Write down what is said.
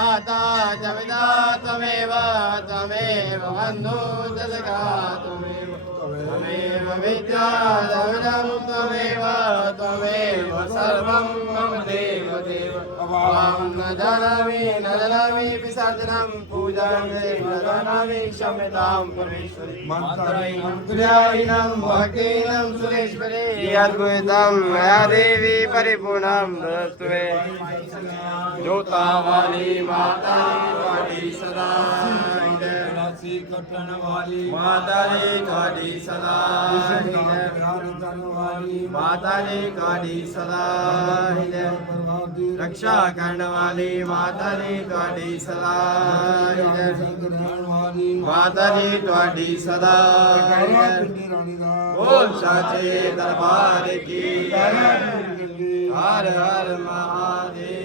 माता च पिता त्वमेव त्वमेव बन्धु च सखा त्वमेव त्वमेव विद्या द्रविणं त्वमेव त्वमेव सर्वं मम देव देव अहं न जानामि विसर्जनं पूजां न जानामि क्षम्यतां परमेश्वरी मंत्रहीनं भक्तिहीनं सुरेश्वरी अद्भुतं मया देवी परिपूर्णं दत्वे जोतावाली माता वाली सदा कटन वाली माता जी काली सदा माता जी काली सदा रक्षा करने वाली माता जी काली सदा माता जी काली सदा बोल साचे दरबार की हर हर महादेव।